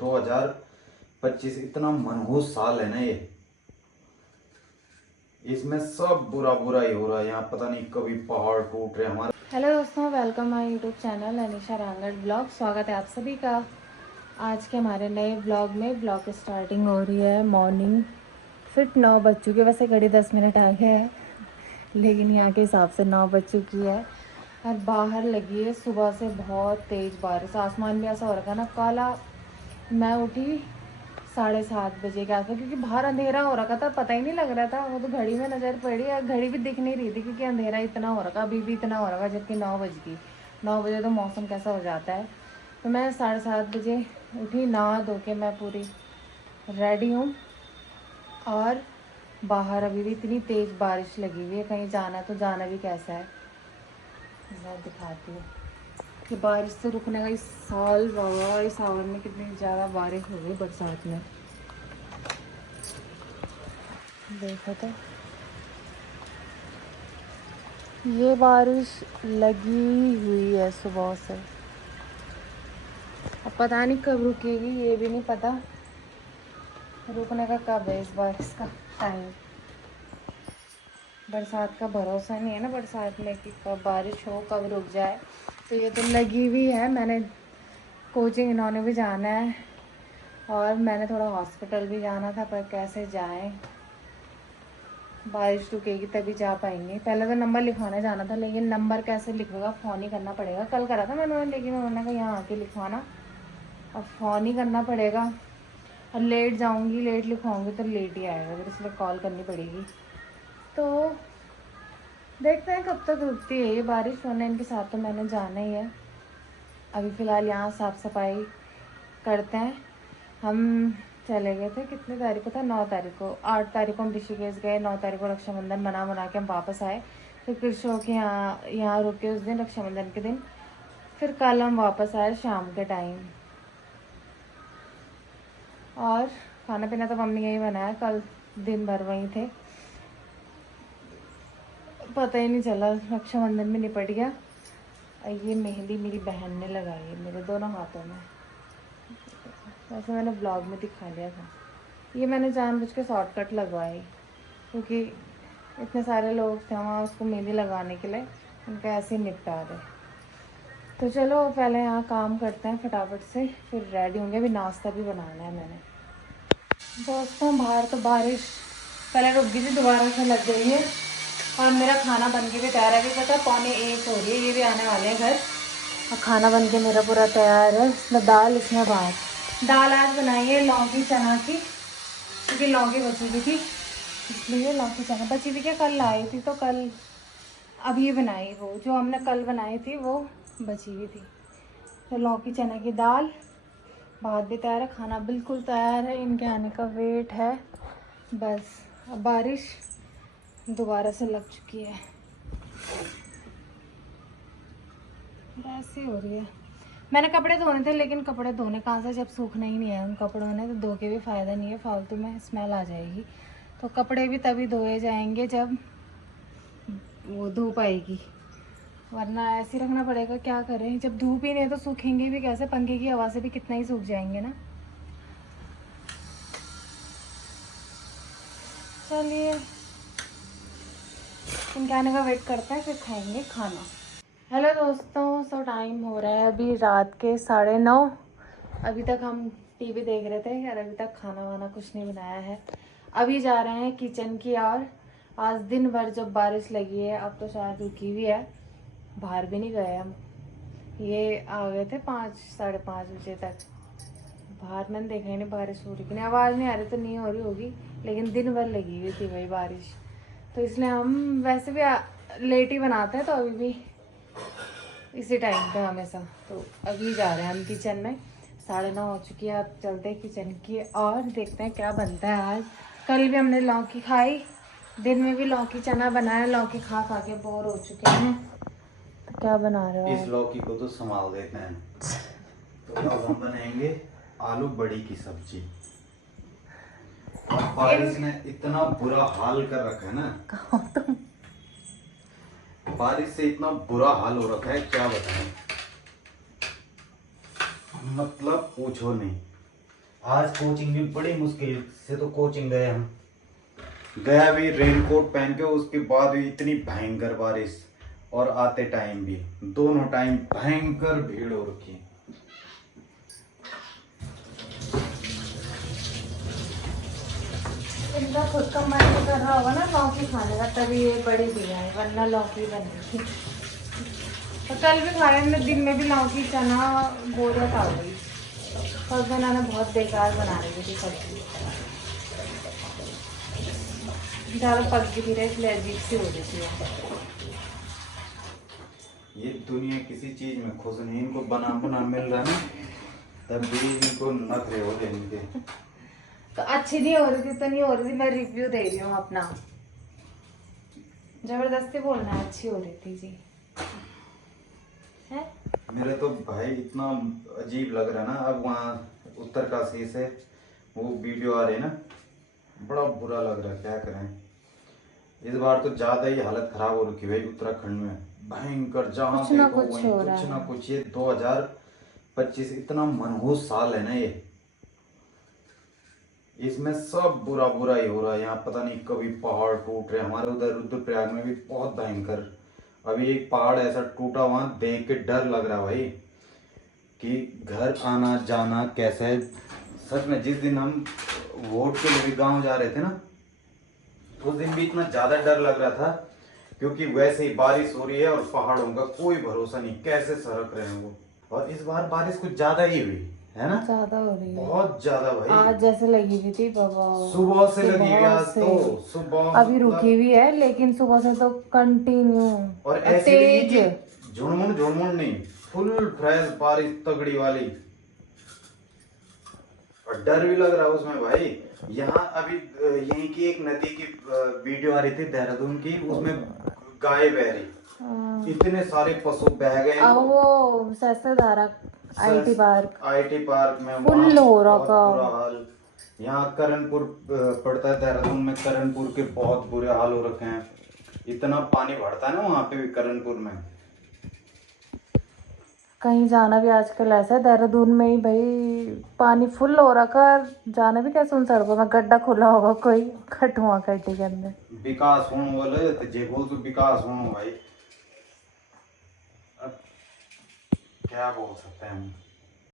2025 इतना मनहूस साल है ना ये, इसमें सब बुरा बुरा ही हो रहा है। यहाँ पता नहीं कभी पहाड़ टूट रहे हमारे। हेलो दोस्तों, welcome my YouTube channel Anisha Rangad blog. स्वागत है आप सभी का आज के हमारे नए ब्लॉग में। ब्लॉग की स्टार्टिंग हो रही है मॉर्निंग फिर 9 बज चुकी है। वैसे घड़ी 10 मिनट आगे है, लेकिन यहाँ के हिसाब से 9 बज चुकी है और बाहर लगी है सुबह से बहुत तेज़ बारिश। आसमान भी ऐसा हो रखा है ना काला। मैं उठी 7:30 बजे के आसपास, क्योंकि बाहर अंधेरा हो रखा था, पता ही नहीं लग रहा था। वो तो घड़ी में नज़र पड़ी है, घड़ी भी दिख नहीं रही थी क्योंकि अंधेरा इतना हो रखा, अभी भी इतना हो रखा, जबकि 9 बज गई। 9 बजे तो मौसम कैसा हो जाता है। तो मैं 7:30 बजे उठी, नहा धो के मैं पूरी रेडी हूँ और बाहर अभी भी इतनी तेज़ बारिश लगी हुई है। कहीं जाना है तो जाना भी कैसा है मैं दिखाती हूँ कि बारिश से रुकने का इस साल बाबा, इस सावन में कितनी ज़्यादा बारिश हो गई बरसात में। देखो तो ये बारिश लगी हुई है सुबह से, अब पता नहीं कब रुकेगी, ये भी नहीं पता। रुकने का कब है इस बारिश का टाइम। बरसात का भरोसा नहीं है ना बरसात में कि कब बारिश हो कब रुक जाए। तो ये तो लगी हुई है। मैंने कोचिंग इन्होंने भी जाना है और मैंने थोड़ा हॉस्पिटल भी जाना था, पर कैसे जाएं, बारिश रुकेगी तभी जा पाएंगे। पहले तो नंबर लिखवाने जाना था, लेकिन नंबर कैसे लिखवाएगा, फ़ोन ही करना पड़ेगा। कल करा था मैंने, लेकिन उन्होंने कहा यहाँ आके लिखवाना, अब फ़ोन ही करना पड़ेगा। और लेट जाऊँगी, लेट लिखवाऊँगी तो लेट ही आएगा, फिर इसलिए कॉल करनी पड़ेगी। तो देखते हैं कब तक रुकती है ये बारिश। वरना इनके साथ तो मैंने जाना ही है। अभी फ़िलहाल यहाँ साफ़ सफाई करते हैं। हम चले गए थे, कितनी तारीख को था, 9 तारीख को। 8 तारीख को हम ऋषिकेश गए, 9 तारीख को रक्षाबंधन मना के हम वापस आए। फिर कृष्णों के यहाँ रुके उस दिन, रक्षाबंधन के दिन। फिर कल हम वापस आए शाम के टाइम। और खाना पीना तो मम्मी यही बनाया, कल दिन भर वहीं थे, पता ही नहीं चला, रक्षाबंधन भी निपट गया। ये मेहंदी मेरी बहन ने लगाई है मेरे दोनों हाथों में, वैसे मैंने ब्लॉग में दिखा लिया था। ये मैंने जानबूझ के शॉर्टकट लगवाई क्योंकि इतने सारे लोग थे वहाँ उसको मेहंदी लगाने के लिए, उनका ऐसे ही निपटा दे। तो चलो पहले यहाँ काम करते हैं फटाफट से, फिर रेडी होंगे। अभी नाश्ता भी बनाना है मैंने। दोस्तों बाहर तो बारिश पहले रुक गई थी, दोबारा से लग गई है और मेरा खाना बन के भी तैयार है। अभी पता 12:45 हो रही है, ये भी आने वाले हैं घर और खाना बन के मेरा पूरा तैयार है। इसमें दाल, इसमें भात। दाल आज बनाई है लौकी चना की, क्योंकि लौकी बची हुई थी, इसलिए लौकी चना बची थी। क्या कल लाई थी तो कल अभी बनाई, वो जो हमने कल बनाई थी वो बची हुई थी। तो लौकी चना की दाल, भात भी तैयार है, खाना बिल्कुल तैयार है। इनके आने का वेट है बस। अब बारिश दोबारा से लग चुकी है, ऐसी हो रही है। मैंने कपड़े धोने थे, लेकिन कपड़े धोने कहाँ से, जब सूखना ही नहीं है उन कपड़ों ने तो धो के भी फ़ायदा नहीं है, फालतू में स्मेल आ जाएगी। तो कपड़े भी तभी धोए जाएंगे जब वो धूप आएगी, वरना ऐसे ही रखना पड़ेगा। क्या करें, जब धूप ही नहीं है तो सूखेंगे भी कैसे, पंखे की हवा से भी कितना ही सूख जाएंगे ना। चलिए इनके आने का वेट करते हैं, फिर खाएंगे खाना। हेलो दोस्तों, सो टाइम हो रहा है अभी रात के 9:30। अभी तक हम टीवी देख रहे थे और अभी तक खाना वाना कुछ नहीं बनाया है। अभी जा रहे हैं किचन की ओर। आज दिन भर जब बारिश लगी है, अब तो शायद रुकी हुई है, बाहर भी नहीं गए हम। ये आ गए थे 5-5:30 बजे तक। बाहर मैंने देखा ही नहीं बारिश हो रही कि नहीं, आवाज़ नहीं आ रही तो नहीं हो रही होगी, लेकिन दिन भर लगी हुई थी वही बारिश। तो इसलिए हम वैसे भी लेट ही बनाते हैं, तो अभी भी इसी टाइम पे हमेशा। तो अभी जा रहे हैं हम किचन में, 9:30 हो चुकी है। अब चलते हैं किचन की और देखते हैं क्या बनता है आज। कल भी हमने लौकी खाई, दिन में भी लौकी चना बनाया, लौकी खा खा के बोर हो चुके हैं। तो क्या बना रहे हो इस लौकी को तो संभाल देते हैं। तो अब हम बनाएंगे आलू बड़ी की सब्जी। और बारिश ने इतना बुरा हाल कर रखा है ना, बारिश से इतना बुरा हाल हो रखा है क्या बताएं, मतलब पूछो नहीं। आज कोचिंग भी बड़ी मुश्किल से तो कोचिंग गए हम। गया भी रेनकोट पहन के, उसके बाद भी इतनी भयंकर बारिश और आते टाइम भी, दोनों टाइम भयंकर भीड़ हो रखी। इनका खुद का मन नहीं कर रहा होगा ना लौकी खाने का, तभी ये बड़ी दी है, वरना लौकी बनी थी। तो कल भी खाया हमने, दिन में भी लौकी चना बोरिया खा गई। कल बनाना बहुत बेकार बना रही थी सब्जी, ज़्यादा पक भी नहीं रही इसलिए अजीब सी हो रही थी। ये दुनिया किसी चीज में खुश नहीं, इनको बना बना मिल रहा है ना, तब भी इनको नखरे हो रहे इनके। तो अच्छी नहीं हो रही थी तो नहीं हो रही थी, मैं रिव्यू दे रही हूँ अपना, जबरदस्ती बोलना है अच्छी हो रही थी जी है। मेरे तो भाई इतना अजीब लग रहा है ना, अब वहाँ उत्तरकाशी से वो वीडियो आ रही है ना, बड़ा बुरा लग रहा है, क्या करें। इस बार तो ज्यादा ही हालत खराब हो रखी भाई उत्तराखंड में, भयंकर जहाँ कुछ ना देखो कुछ वहीं हो रहा कुछ ना है। कुछ। ये 2025 इतना मनहूस साल है ना ये, इसमें सब बुरा बुरा ही हो रहा है। यहाँ पता नहीं कभी पहाड़ टूट रहे, हमारे उधर रुद्रप्रयाग में भी बहुत भयंकर, अभी एक पहाड़ ऐसा टूटा, वहां देख के डर लग रहा भाई कि घर आना जाना कैसे है। सच में जिस दिन हम वोट के लिए गांव जा रहे थे ना, उस दिन भी इतना ज्यादा डर लग रहा था, क्योंकि वैसे ही बारिश हो रही है और पहाड़ों का कोई भरोसा नहीं, कैसे सरक रहे हैं वो। और इस बार बारिश कुछ ज्यादा ही हुई है ना, ज्यादा हो रही है, बहुत ज्यादा भाई। आज जैसे लगी हुई थी बाबा, सुबह से लगी हुई, आज से। तो सुबह अभी रुकी हुई है लेकिन सुबह से तो कंटिन्यू और ऐसी नहीं तेज। कि झुनमुन झुनमुन नहीं, फुल फ्रेश बारिश तगड़ी वाली, और डर भी लग रहा है उसमें भाई। यहाँ अभी यहीं की एक नदी की वीडियो आ रही थी देहरादून की, उसमें गाय बह रही, इतने सारे पशु बह गए। अब वो सहस्त्रधारा आईटी पार्क में फुल वहाँ हो रहा बहुत का। बुरा हाल। यहाँ करणपुर पड़ता है देहरादून में, करणपुर के बहुत बुरे हाल हो रखे हैं, इतना पानी भरता है ना वहाँ पे भी करणपुर में। कहीं जाना भी आजकल ऐसा है, देहरादून में ही भाई पानी फुल हो रखा है, जाना भी कैसे उन सड़कों में, गड्ढा खुला होगा कोई खटुआ खड्डी के अंदर। विकास होने वाला तो जे बोल तो विकास होना भाई, अब क्या बोल सकते हैं हम।